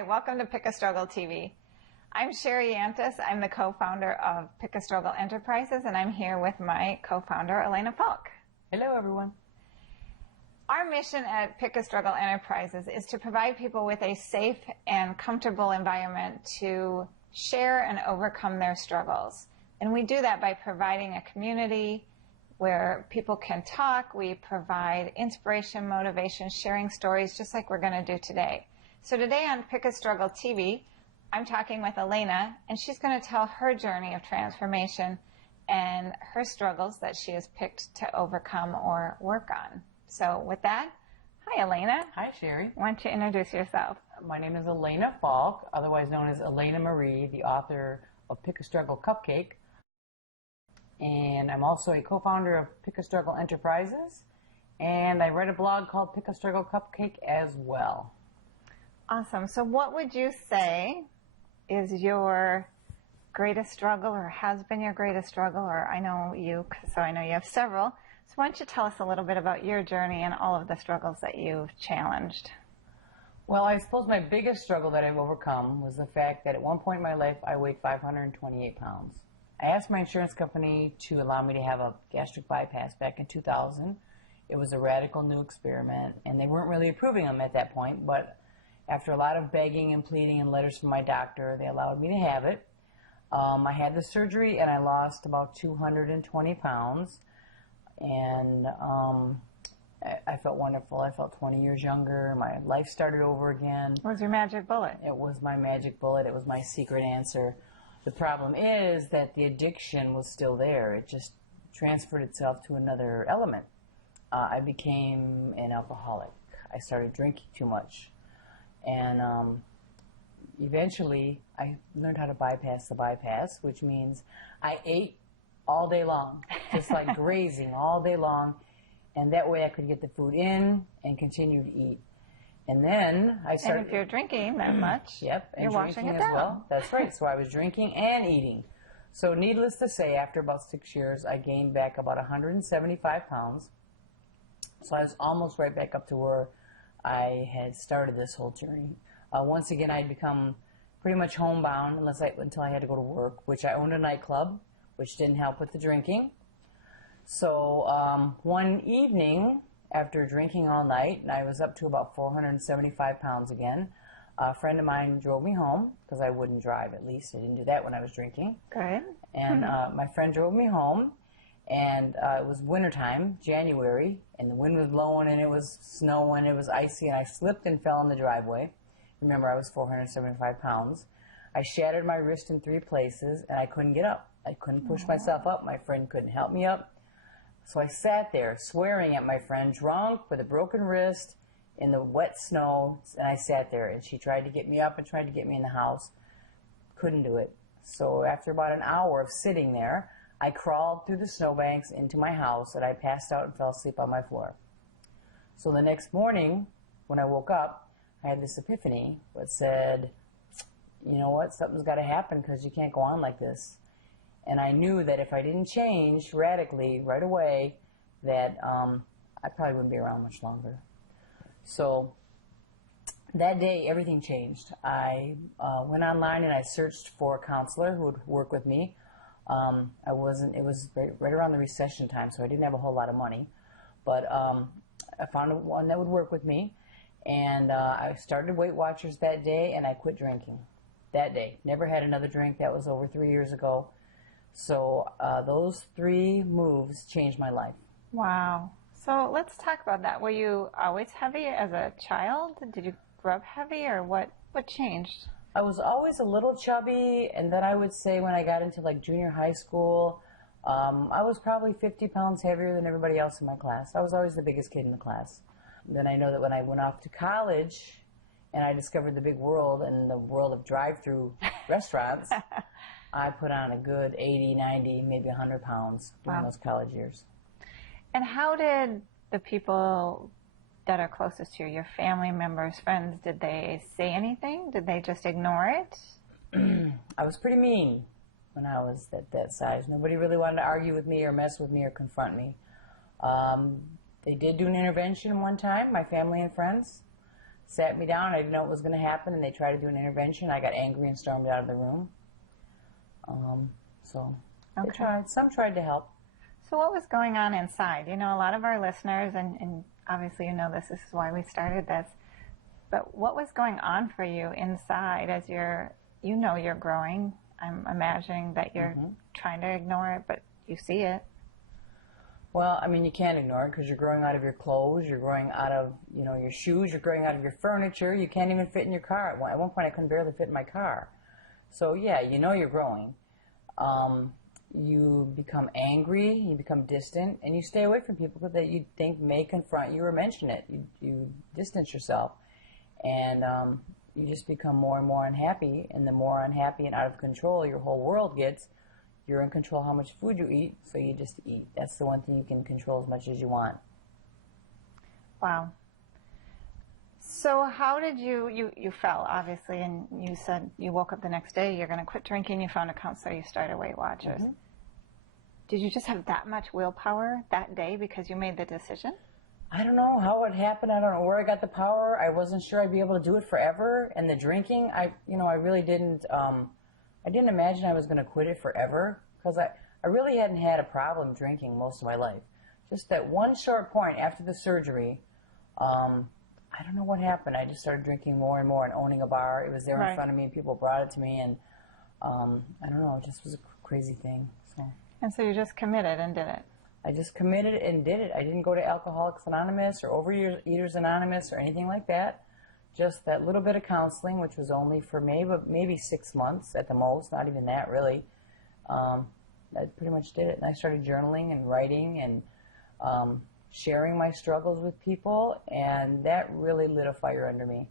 Hi, welcome to Pick a Struggle TV. I'm Sherry Yantis. I'm the co-founder of Pick a Struggle Enterprises, and I'm here with my co-founder, Elena Falk. Hello, everyone. Our mission at Pick a Struggle Enterprises is to provide people with a safe and comfortable environment to share and overcome their struggles. And we do that by providing a community where people can talk. We provide inspiration, motivation, sharing stories, just like we're going to do today. So today on Pick a Struggle TV, I'm talking with Elena, and she's going to tell her journey of transformation and her struggles that she has picked to overcome or work on. So with that, hi Elena. Hi, Sherry. Why don't you introduce yourself? My name is Elena Falk, otherwise known as Elena Marie, the author of Pick a Struggle Cupcake. And I'm also a co-founder of Pick a Struggle Enterprises, and I write a blog called Pick a Struggle Cupcake as well. Awesome. So what would you say is your greatest struggle, or has been your greatest struggle? Or I know you, so I know you have several. So why don't you tell us a little bit about your journey and all of the struggles that you've challenged? Well, I suppose my biggest struggle that I've overcome was the fact that at one point in my life I weighed 528 pounds. I asked my insurance company to allow me to have a gastric bypass back in 2000. It was a radical new experiment, and they weren't really approving them at that point, but after a lot of begging and pleading and letters from my doctor, they allowed me to have it. I had the surgery, and I lost about 220 pounds, and I felt wonderful. I felt 20 years younger. My life started over again. What was your magic bullet? It was my magic bullet. It was my secret answer. The problem is that the addiction was still there. It just transferred itself to another element. I became an alcoholic. I started drinking too much. And eventually, I learned how to bypass the bypass, which means I ate all day long, just like grazing all day long. And that way I could get the food in and continue to eat. And then I started... And if you're drinking that much, yep, and you're washing it as down. well. That's right. So I was drinking and eating. So needless to say, after about 6 years, I gained back about 175 pounds. So I was almost right back up to where I had started this whole journey. Once again, I'd become pretty much homebound until I had to go to work, which I owned a nightclub, which didn't help with the drinking. So one evening, after drinking all night, and I was up to about 475 pounds again, a friend of mine drove me home, because I wouldn't drive, at least. I didn't do that when I was drinking. Good. And my friend drove me home, and it was wintertime, January, and the wind was blowing, and it was snowing, it was icy, and I slipped and fell in the driveway. Remember, I was 475 pounds. I shattered my wrist in 3 places, and I couldn't get up. I couldn't push myself up. My friend couldn't help me up. So I sat there, swearing at my friend, drunk, with a broken wrist, in the wet snow, and I sat there, and she tried to get me up and tried to get me in the house. Couldn't do it. So after about an hour of sitting there, I crawled through the snowbanks into my house, and I passed out and fell asleep on my floor. So the next morning, when I woke up, I had this epiphany that said, you know what, something's got to happen because you can't go on like this. And I knew that if I didn't change radically right away, that I probably wouldn't be around much longer. So that day, everything changed. I went online and I searched for a counselor who would work with me. It was right around the recession time, so I didn't have a whole lot of money. But I found one that would work with me. And I started Weight Watchers that day, and I quit drinking that day. Never had another drink. That was over 3 years ago. So those 3 moves changed my life. Wow. So let's talk about that. Were you always heavy as a child? Did you grow up heavy, or what changed? I was always a little chubby, and then I would say when I got into like junior high school, I was probably 50 pounds heavier than everybody else in my class. I was always the biggest kid in the class. Then I know that when I went off to college and I discovered the big world and the world of drive-through restaurants, I put on a good 80, 90, maybe 100 pounds during those college years. And how did the people that are closest to you, your family members, friends, did they say anything? Did they just ignore it? I was pretty mean when I was that size. Nobody really wanted to argue with me or mess with me or confront me. They did do an intervention one time, my family and friends. sat me down. I didn't know what was going to happen, and they tried to do an intervention. I got angry and stormed out of the room. So they tried. Some tried to help. So what was going on inside? You know, a lot of our listeners, and obviously you know this is why we started this, but what was going on for you inside as you're growing? I'm imagining that you're trying to ignore it, but you see it. Well, I mean, you can't ignore it because you're growing out of your clothes, you're growing out of, your shoes, you're growing out of your furniture. You can't even fit in your car. At one point, I couldn't barely fit in my car. So, yeah, you're growing. You become angry, you become distant, and you stay away from people that you think may confront you or mention it. You distance yourself, and you just become more and more unhappy, and the more unhappy and out of control your whole world gets, you're in control how much food you eat, so you just eat. That's the one thing you can control as much as you want. Wow. So how did you fell, obviously, and you said you woke up the next day, you're going to quit drinking, you found a counselor, you started Weight Watchers. Did you just have that much willpower that day because you made the decision? I don't know how it happened. I don't know where I got the power. I wasn't sure I'd be able to do it forever. And the drinking, I really didn't, I didn't imagine I was going to quit it forever because I really hadn't had a problem drinking most of my life. Just that one short point after the surgery, I don't know what happened. I just started drinking more and more and owning a bar. It was there in front of me and people brought it to me. And I don't know, it just was a crazy thing. And so you just committed and did it? I just committed and did it. I didn't go to Alcoholics Anonymous or Overeaters Anonymous or anything like that. Just that little bit of counseling, which was only for maybe 6 months at the most, not even that really. I pretty much did it. And I started journaling and writing and sharing my struggles with people, and that really lit a fire under me.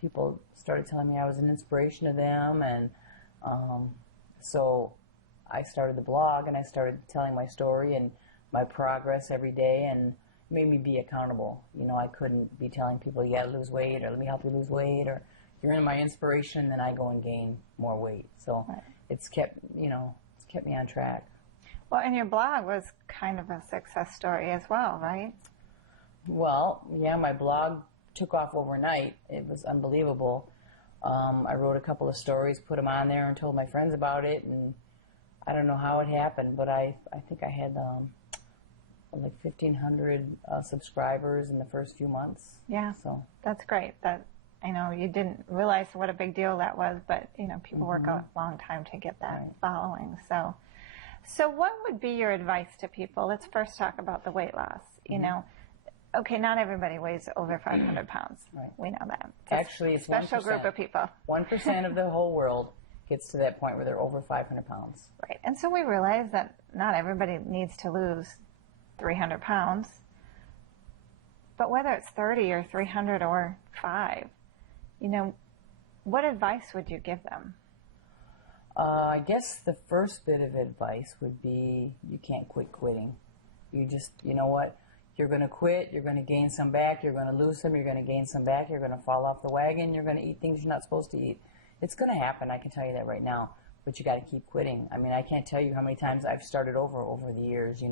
People started telling me I was an inspiration to them, and so I started the blog, and I started telling my story and my progress every day, and it made me be accountable. I couldn't be telling people, you gotta lose weight, or let me help you lose weight, or you're my inspiration, then I go and gain more weight. So it's kept me on track. Well, and your blog was kind of a success story as well, right? Well, yeah, my blog took off overnight. It was unbelievable. I wrote a couple of stories, put them on there, and told my friends about it, and I don't know how it happened, but I think I had like 1,500 subscribers in the first few months. Yeah, so that's great. That I know you didn't realize what a big deal that was, but people work a long time to get that following. So what would be your advice to people? Let's first talk about the weight loss. Okay, not everybody weighs over 500 pounds. Right. We know that. Actually, it's a special 1%. Group of people. 1% of the whole world gets to that point where they're over 500 pounds. Right. And so we realize that not everybody needs to lose 300 pounds. But whether it's 30 or 300 or 5, what advice would you give them? I guess the first bit of advice would be you can't quit quitting. You just, what? You're going to quit, you're going to gain some back, you're going to lose some, you're going to gain some back, you're going to fall off the wagon, you're going to eat things you're not supposed to eat. It's going to happen, I can tell you that right now, but you got to keep quitting. I mean, I can't tell you how many times I've started over the years,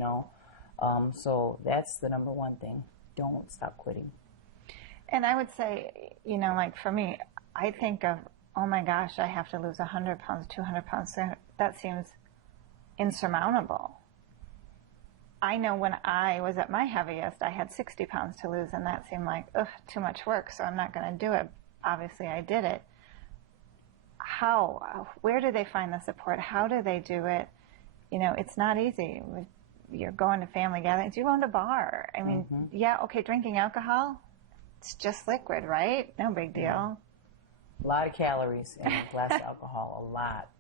So that's the number one thing. Don't stop quitting. And I would say, like for me, I think of, oh my gosh, I have to lose 100 pounds, 200 pounds. That seems insurmountable. I know when I was at my heaviest, I had 60 pounds to lose, and that seemed like, too much work, so I'm not going to do it. Obviously, I did it. Where do they find the support? How do they do it? It's not easy. You're going to family gatherings. You owned a bar. I mean, drinking alcohol, it's just liquid, right? No big deal. A lot of calories in a glass of alcohol, a lot.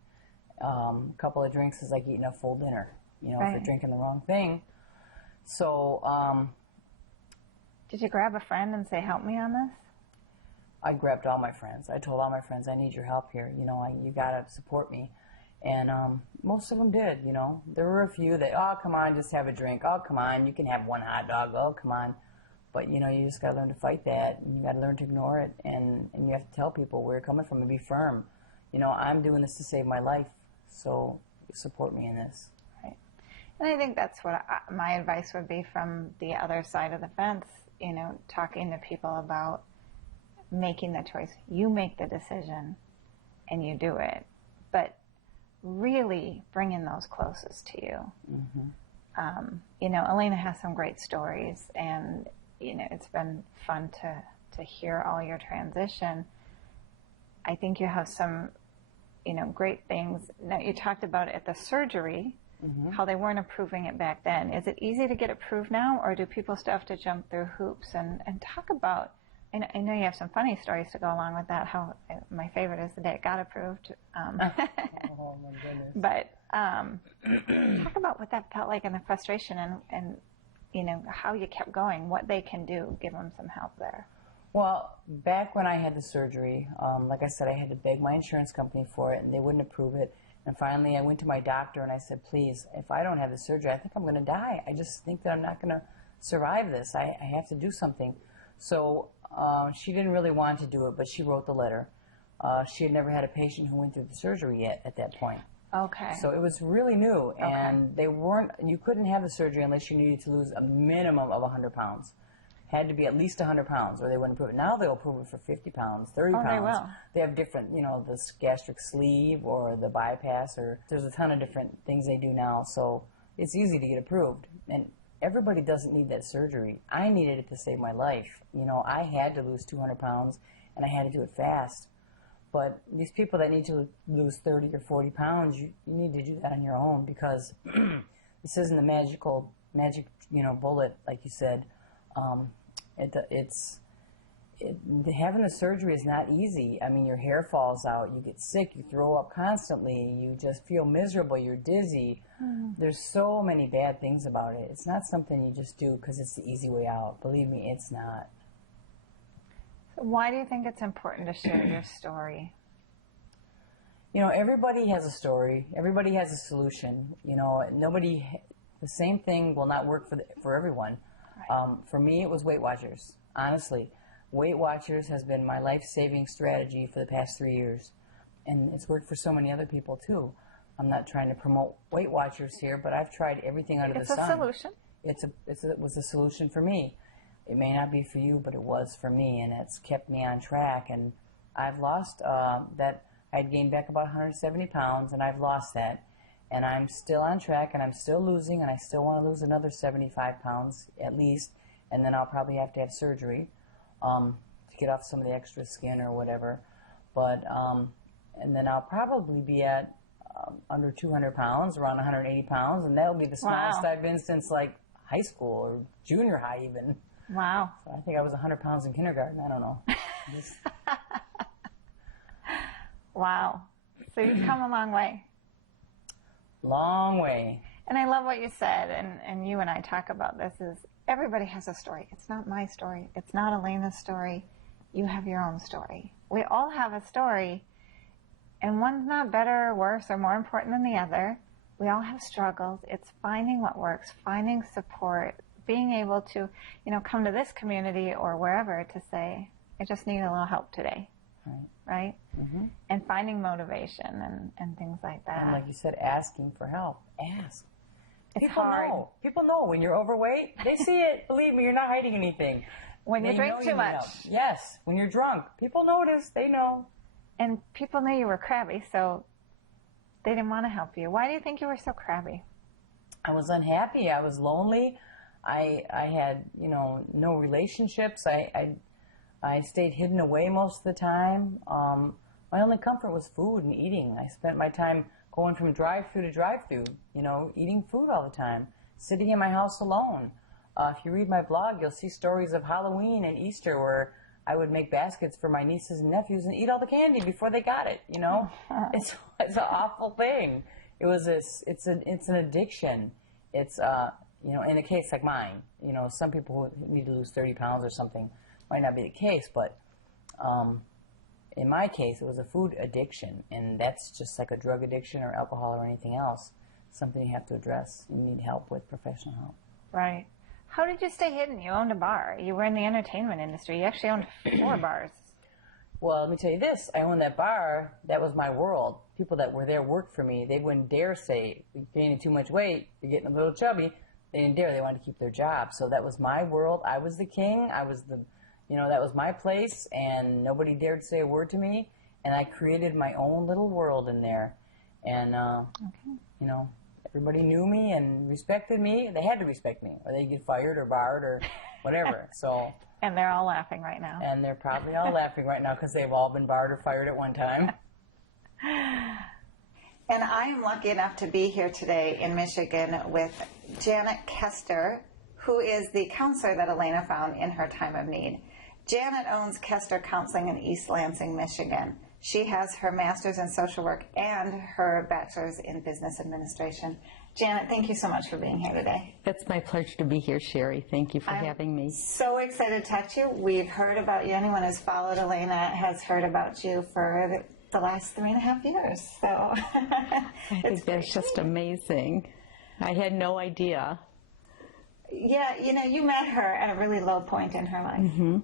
A couple of drinks is like eating a full dinner, if you're drinking the wrong thing. So, did you grab a friend and say, help me on this? I grabbed all my friends. I told all my friends, I need your help here. You got to support me. And most of them did, There were a few that, oh, come on, just have a drink. Oh, come on, you can have one hot dog. Oh, come on. But, you just got to learn to fight that, and you got to learn to ignore it, and you have to tell people where you're coming from and be firm. I'm doing this to save my life, so support me in this. Right. And I think that's what my advice would be from the other side of the fence, talking to people about making the choice. You make the decision and you do it. But really bringing those closest to you. Mm-hmm. Elena has some great stories, and, it's been fun to hear all your transition. I think you have some, great things. Now, you talked about it at the surgery, mm-hmm. how they weren't approving it back then. Is it easy to get approved now, or do people still have to jump through hoops? And talk about, I know you have some funny stories to go along with that. How my favorite is the day it got approved. Oh my goodness! But talk about what that felt like and the frustration, and how you kept going. What they can do, give them some help there. Well, back when I had the surgery, like I said, I had to beg my insurance company for it, and they wouldn't approve it. And finally, I went to my doctor and I said, "Please, if I don't have the surgery, I think I'm going to die. I just think that I'm not going to survive this. I have to do something." So she didn't really want to do it, but she wrote the letter. She had never had a patient who went through the surgery yet at that point. Okay. So it was really new, and you couldn't have the surgery unless you needed to lose a minimum of 100 pounds. Had to be at least 100 pounds, or they wouldn't approve it. Now they'll approve it for 50 pounds, 30 pounds. They will. They have different, the gastric sleeve or the bypass, or there's a ton of different things they do now. So it's easy to get approved. And everybody doesn't need that surgery. I needed it to save my life. I had to lose 200 pounds, and I had to do it fast. But these people that need to lose 30 or 40 pounds, you need to do that on your own, because this isn't a magic, bullet, like you said. Having the surgery is not easy. I mean, your hair falls out, you get sick, you throw up constantly, you just feel miserable, you're dizzy. Mm-hmm. There's so many bad things about it. It's not something you just do because it's the easy way out. Believe me, it's not. So why do you think it's important to share your story? Everybody has a story. Everybody has a solution. The same thing will not work for everyone. Right. For me, it was Weight Watchers. Honestly, Weight Watchers has been my life-saving strategy for the past 3 years, and it's worked for so many other people too. I'm not trying to promote Weight Watchers here, but I've tried everything under the sun. It's a solution. It was a solution for me. It may not be for you, but it was for me, and it's kept me on track. And I've lost that. I'd gained back about 170 pounds, and I've lost that. And I'm still on track, and I'm still losing, and I still want to lose another 75 pounds at least, and then I'll probably have to have surgery to get off some of the extra skin or whatever. But and then I'll probably be at under 200 pounds, around 180 pounds, and that'll be the smallest I've been since like high school or junior high even. Wow. So I think I was 100 pounds in kindergarten. I don't know. Wow. So you've come a long way. Long way. And I love what you said, and you and I talk about this, is everybody has a story. It's not my story. It's not Elena's story. You have your own story. We all have a story, and one's not better or worse or more important than the other. We all have struggles. It's finding what works, finding support, being able to, come to this community or wherever to say, I just need a little help today. Right? Mm-hmm. And finding motivation and things like that. And like you said, asking for help. Ask. It's People hard. know. People know when you're overweight. They see it. Believe me, you're not hiding anything. When you drink too much. Yes. When you're drunk. People notice. They know. And people knew you were crabby, so they didn't want to help you. Why do you think you were so crabby? I was unhappy. I was lonely. I had, no relationships. I stayed hidden away most of the time. My only comfort was food and eating. I spent my time going from drive-through to drive-through, eating food all the time, sitting in my house alone. If you read my blog, you'll see stories of Halloween and Easter where I would make baskets for my nieces and nephews and eat all the candy before they got it, It's an awful thing. It's an addiction. It's, in a case like mine, some people who need to lose 30 pounds or something, might not be the case, but in my case, it was a food addiction, and that's just like a drug addiction or alcohol or anything else. Something you have to address. You need help with, professional help. Right. How did you stay hidden? You owned a bar. You were in the entertainment industry. You actually owned 4 bars. Well, let me tell you this. I owned that bar. That was my world. People that were there worked for me. They wouldn't dare say, you're gaining too much weight, you're getting a little chubby. They didn't dare. They wanted to keep their job. So that was my world. I was the king. I was the You know, that was my place, and nobody dared say a word to me, and I created my own little world in there. And, you know, everybody knew me and respected me. They had to respect me, or they'd get fired or barred or whatever. So. And they're all laughing right now. And they're probably all laughing right now because they've all been barred or fired at one time. And I am lucky enough to be here today in Michigan with Janet Kester, who is the counselor that Elena found in her time of need. Janet owns Kester Counseling in East Lansing, Michigan. She has her master's in social work and her bachelor's in business administration. Janet, thank you so much for being here today. It's my pleasure to be here, Sherry. Thank you for having me. So excited to talk to you. We've heard about you. Anyone who's followed Elena has heard about you for the last 3.5 years. So I think that's just amazing. I had no idea. Yeah, you know, you met her at a really low point in her life. Mm-hmm.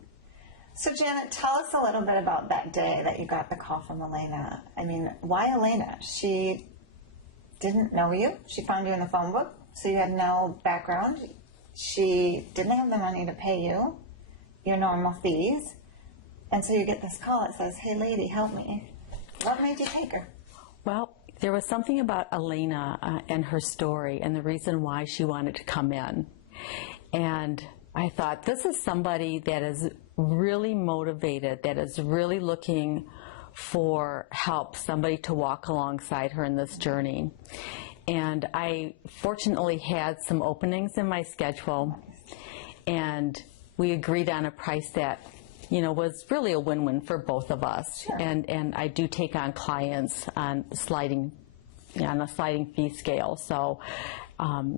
So, Janet, tell us a little bit about that day that you got the call from Elena. I mean, why Elena? She didn't know you. She found you in the phone book, so you had no background. She didn't have the money to pay you your normal fees. And so you get this call that says, hey, lady, help me. What made you take her? Well, there was something about Elena and her story and the reason why she wanted to come in. And I thought, this is somebody that is really motivated, that is really looking for help, somebody to walk alongside her in this journey. And I fortunately had some openings in my schedule, and we agreed on a price that, you know, was really a win-win for both of us. Sure. And I do take on clients on a sliding fee scale, so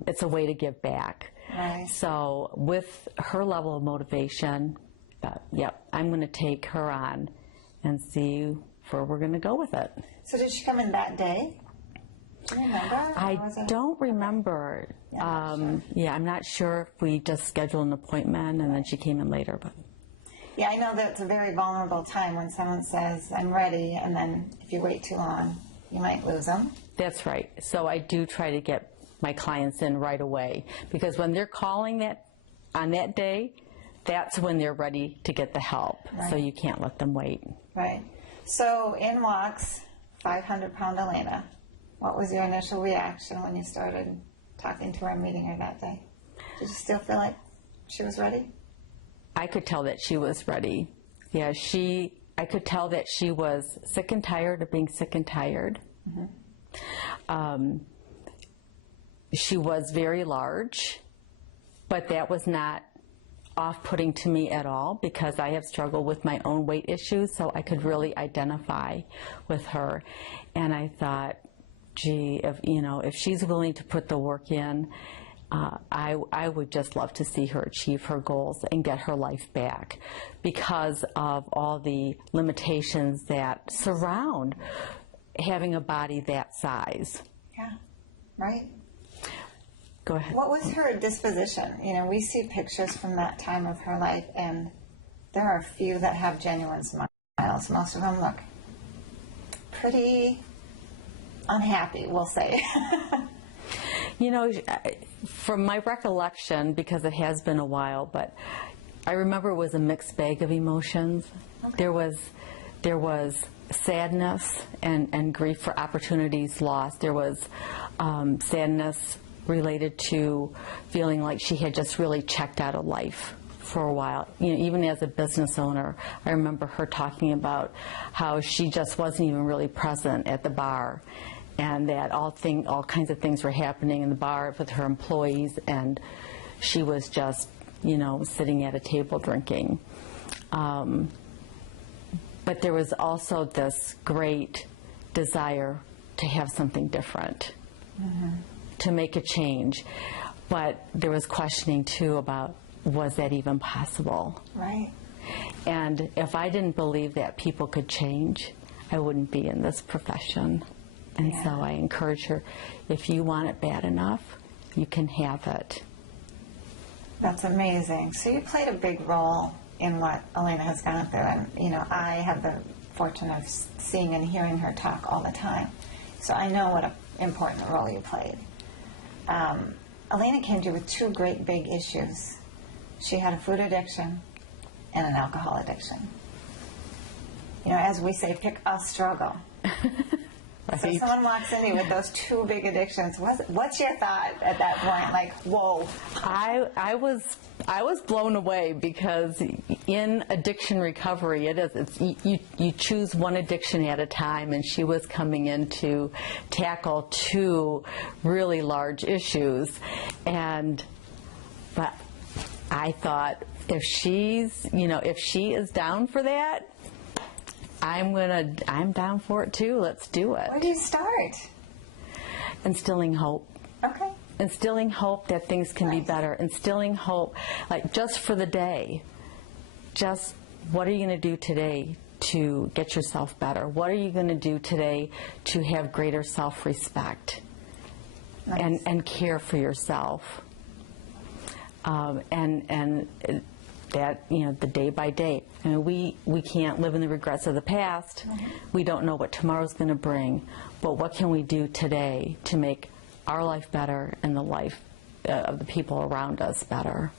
it's a way to give back. Nice. So with her level of motivation, yep, I'm going to take her on and see where we're going to go with it. So did she come in that day? Do you remember? I don't remember. Yeah, I'm not sure if we just scheduled an appointment and then she came in later. But yeah, I know that it's a very vulnerable time when someone says, I'm ready, and then if you wait too long, you might lose them. That's right. So I do try to get my clients in right away, because when they're calling on that day, that's when they're ready to get the help. Right. So you can't let them wait. Right. So in walks 500-pound Elena. What was your initial reaction when you started talking to her and meeting her that day? Did you still feel like she was ready? I could tell that she was ready. Yeah, I could tell that she was sick and tired of being sick and tired. Mm-hmm. She was very large, but that was not off-putting to me at all, because I have struggled with my own weight issues, so I could really identify with her. And I thought, gee, if she's willing to put the work in, I would just love to see her achieve her goals and get her life back, because of all the limitations that surround having a body that size. Yeah, right. Go ahead. What was her disposition? You know, we see pictures from that time of her life, and there are a few that have genuine smiles. Most of them look pretty unhappy, we'll say. You know, from my recollection, because it has been a while, but I remember it was a mixed bag of emotions. Okay. There was sadness and grief for opportunities lost. There was sadness related to feeling like she had just really checked out of life for a while. You know, even as a business owner, I remember her talking about how she just wasn't even really present at the bar, and that all kinds of things were happening in the bar with her employees, and she was just, sitting at a table drinking. But there was also this great desire to have something different, to make a change. But there was questioning, too, about, was that even possible? Right. And if I didn't believe that people could change, I wouldn't be in this profession. And so I encourage her, if you want it bad enough, you can have it. That's amazing. So you played a big role in what Elena has gone through. And, I have the fortune of seeing and hearing her talk all the time. So I know what an important role you played. Elena came to you with two great big issues. She had a food addiction, and an alcohol addiction? You know, as we say, pick a struggle. Right. So someone walks in with those two big addictions. What's your thought at that point? Like, whoa. I was blown away, because in addiction recovery, you choose one addiction at a time, and she was coming in to tackle two really large issues, but I thought, if she is down for that, I'm down for it too. Let's do it. Where do you start? Instilling hope. Okay. Instilling hope that things can be better. Instilling hope, like, just for the day. Just, what are you going to do today to get yourself better? What are you going to do today to have greater self-respect? Nice. And care for yourself? And that, the day by day. I mean, we can't live in the regrets of the past. We don't know what tomorrow's going to bring. But what can we do today to make our life better and the life of the people around us better?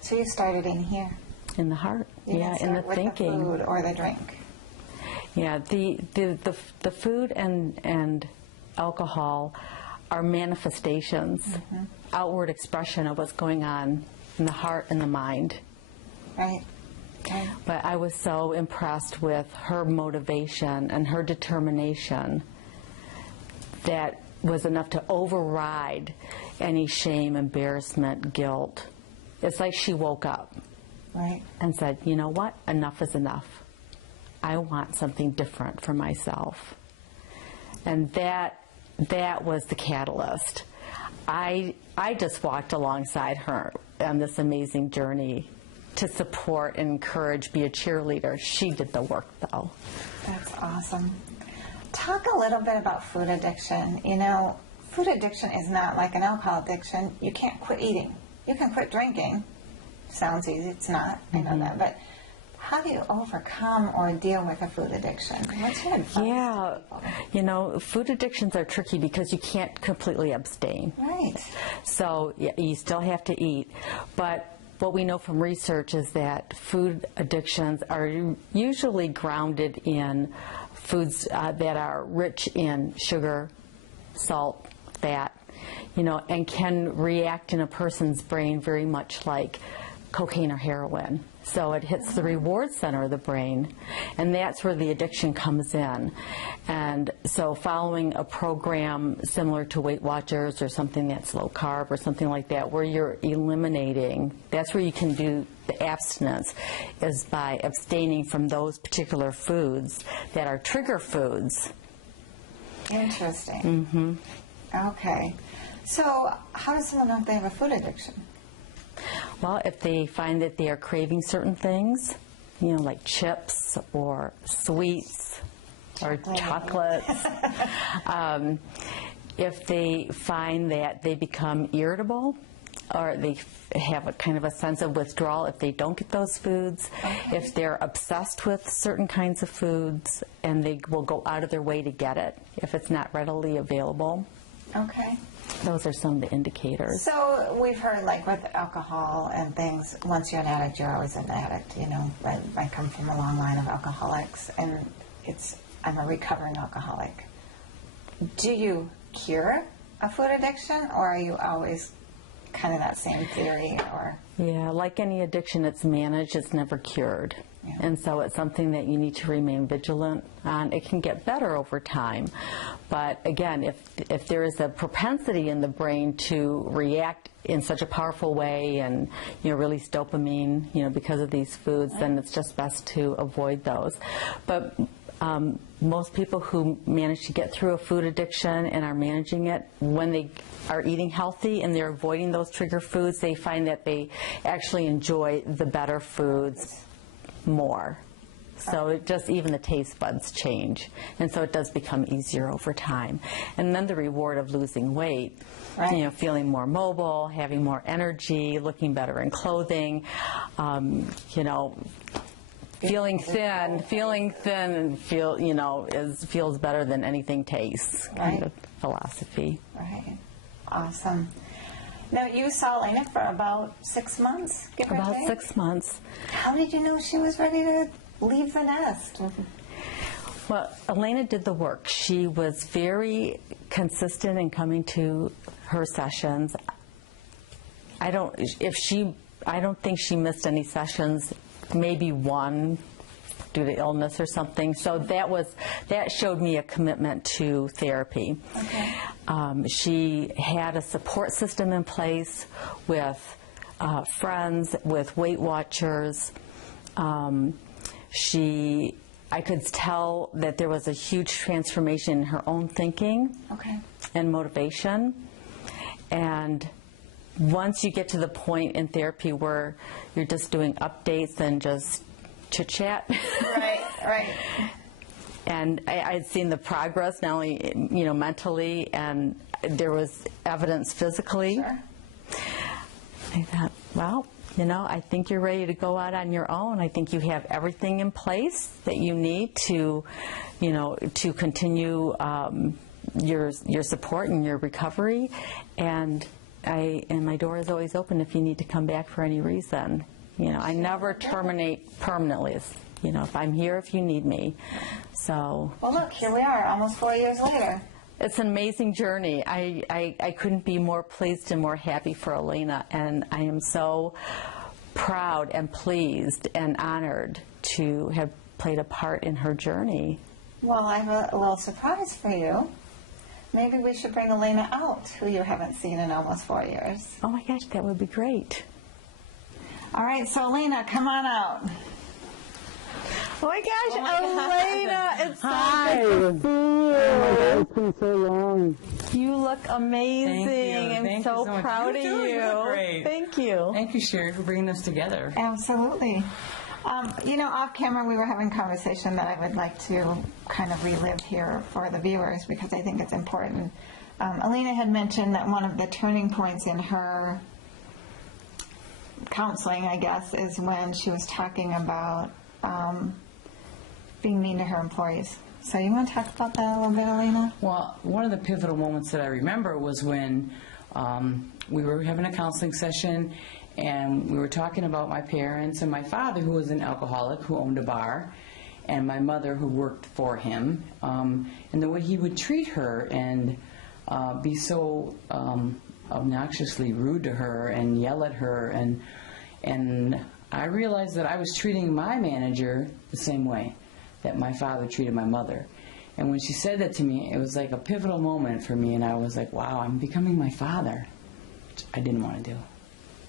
So you started in here. In the heart. You yeah, didn't in the start with thinking. The food or the drink. Yeah, the food and alcohol are manifestations, outward expression of what's going on in the heart and the mind. Right. Okay. But I was so impressed with her motivation and her determination that was enough to override any shame, embarrassment, guilt. It's like she woke up. Right. And said, you know what? Enough is enough. I want something different for myself. And that was the catalyst. I just walked alongside her on this amazing journey to support and encourage, be a cheerleader. She did the work, though. That's awesome. Talk a little bit about food addiction. You know, food addiction is not like an alcohol addiction. You can't quit eating. You can quit drinking. Sounds easy. It's not. I know that. But how do you overcome or deal with a food addiction? What's your advice? Yeah, food addictions are tricky because you can't completely abstain. Right. So you still have to eat. But what we know from research is that food addictions are usually grounded in foods that are rich in sugar, salt, fat, and can react in a person's brain very much like cocaine or heroin. So it hits the reward center of the brain, and that's where the addiction comes in. And so following a program similar to Weight Watchers or something that's low carb or something like that, where you're eliminating, that's where you can do the abstinence, is by abstaining from those particular foods that are trigger foods. Interesting. Okay. So how does someone know if they have a food addiction? Well, if they find that they are craving certain things, like chips or sweets or chocolates, if they find that they become irritable or they have a kind of a sense of withdrawal if they don't get those foods, if they're obsessed with certain kinds of foods and they will go out of their way to get it if it's not readily available. Okay. Those are some of the indicators. So we've heard, like, with alcohol and things, once you're an addict, you're always an addict. I come from a long line of alcoholics, and I'm a recovering alcoholic. Do you cure a food addiction, or are you always kind of that same theory? Or yeah, like any addiction, it's managed, it's never cured. Yeah. And so it's something that you need to remain vigilant on. It can get better over time. But again, if there is a propensity in the brain to react in such a powerful way and release dopamine because of these foods, then it's just best to avoid those. But most people who manage to get through a food addiction and are managing it, when they are eating healthy and they're avoiding those trigger foods, they find that they actually enjoy the better foods more. So even the taste buds change. And so it does become easier over time. And then the reward of losing weight, feeling more mobile, having more energy, looking better in clothing, feeling thin and feels better than anything tastes kind of philosophy. Right. Awesome. Now, you saw Elena for about 6 months, give or About take? 6 months. How did you know she was ready to leave the nest? Well, Elena did the work. She was very consistent in coming to her sessions. I don't think she missed any sessions, maybe one due to illness or something. So that showed me a commitment to therapy. Okay. She had a support system in place with friends, with Weight Watchers. I could tell that there was a huge transformation in her own thinking and motivation. And once you get to the point in therapy where you're just doing updates and just chit-chat. Right. And I'd seen the progress, not only mentally, and there was evidence physically. Sure. I thought, well, I think you're ready to go out on your own. I think you have everything in place that you need to, to continue your support and your recovery. And my door is always open if you need to come back for any reason. I never terminate permanently. If I'm here, if you need me. So. Well, look, here we are, almost 4 years later. It's an amazing journey. I couldn't be more pleased and more happy for Elena, and I am so proud and pleased and honored to have played a part in her journey. Well, I have a little surprise for you. Maybe we should bring Elena out, who you haven't seen in almost 4 years. Oh my gosh, that would be great. All right, so Elena, come on out. Oh my gosh, Elena, it's so Hi. good to see you. It's been so long. You look amazing. Thank you. I'm Thank so you so much. proud of You too. you. You look great. Thank you. Thank you, Sherry, for bringing us together. Absolutely. Off camera we were having a conversation that I would like to kind of relive here for the viewers because I think it's important. Elena had mentioned that one of the turning points in her counseling, I guess, is when she was talking about being mean to her employees. So you want to talk about that a little bit, Elena? Well, one of the pivotal moments that I remember was when we were having a counseling session and we were talking about my parents and my father, who was an alcoholic, who owned a bar, and my mother, who worked for him, and the way he would treat her and be so obnoxiously rude to her and yell at her. And I realized that I was treating my manager the same way that my father treated my mother. And when she said that to me, it was like a pivotal moment for me, and I was like, wow, I'm becoming my father, which I didn't want to do.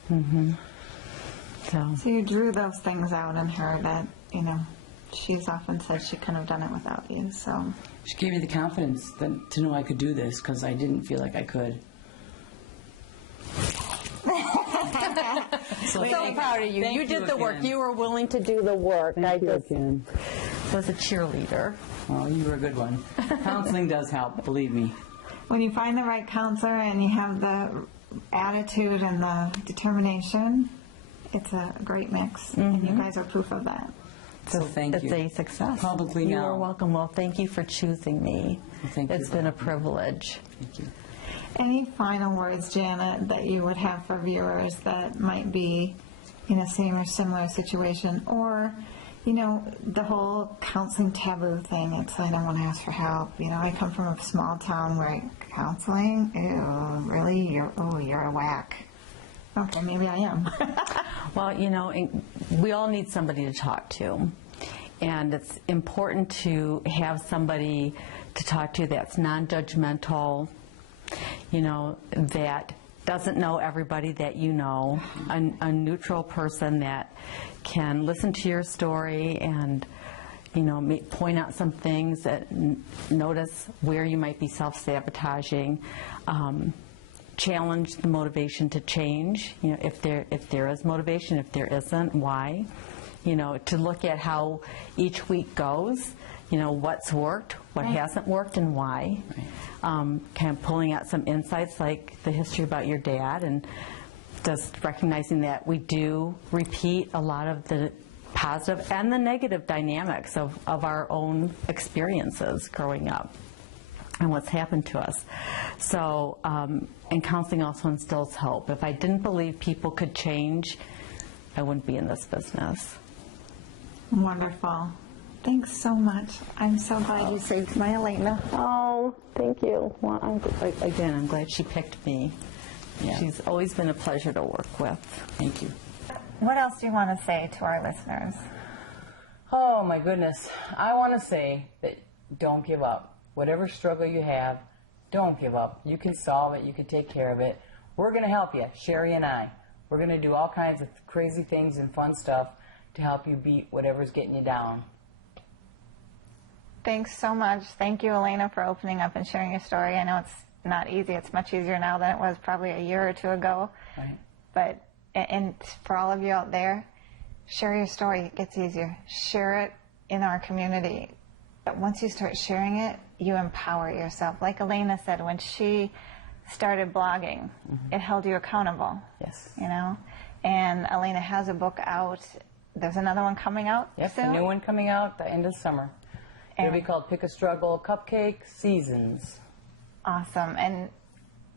Mm-hmm. So you drew those things out in her that, she's often said she couldn't have done it without you, so. She gave me the confidence to know I could do this, because I didn't feel like I could. So proud of you. You did the work. again. You were willing to do the work. Thank you again. Was a cheerleader. Oh, you were a good one. Counseling does help, believe me. When you find the right counselor and you have the attitude and the determination, it's a great mix, and you guys are proof of that. So thank It's you. a success. Publicly you now. are welcome. Well, thank you for choosing me. Well, thank you It's for been a having me. privilege. Thank you. Any final words, Janet, that you would have for viewers that might be in a same or similar situation, or the whole counseling taboo thing? It's I don't want to ask for help. I come from a small town where counseling, ew, really, you're a whack. Okay, maybe I am. Well, we all need somebody to talk to. And it's important to have somebody to talk to that's non-judgmental, that doesn't know everybody that you know, a neutral person that can listen to your story and, point out some things that notice where you might be self-sabotaging, challenge the motivation to change, if there is motivation, if there isn't, why, to look at how each week goes, what's worked, what hasn't worked, and why. Kind of pulling out some insights like the history about your dad, and just recognizing that we do repeat a lot of the positive and the negative dynamics of our own experiences growing up. and what's happened to us. So, and counseling also instills hope. If I didn't believe people could change, I wouldn't be in this business. Wonderful. Thanks so much. I'm so glad you saved my Elena. Oh, thank you. Well, I'm glad she picked me. Yeah. She's always been a pleasure to work with. Thank you. What else do you want to say to our listeners? Oh, my goodness. I want to say that don't give up. Whatever struggle you have, don't give up. You can solve it. You can take care of it. We're going to help you, Sherry and I. We're going to do all kinds of crazy things and fun stuff to help you beat whatever's getting you down. Thanks so much. Thank you, Elena, for opening up and sharing your story. I know it's not easy. It's much easier now than it was probably a year or two ago. Right. But, and for all of you out there, share your story. It gets easier. Share it in our community. But once you start sharing it, you empower yourself. Like Elena said, when she started blogging, it held you accountable. Yes. You know? And Elena has a book out. There's another one coming out Yep, soon? a new one coming out the end of summer. It'll be called Pick a Struggle Cupcake Seasons. Awesome. And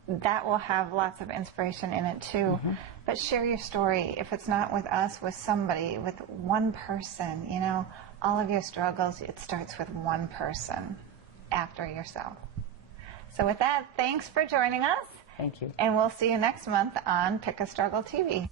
that will have lots of inspiration in it too. But share your story. If it's not with us, with somebody, with one person, you know, all of your struggles, it starts with one person after yourself. So with that, thanks for joining us. Thank you. And we'll see you next month on Pick a Struggle TV.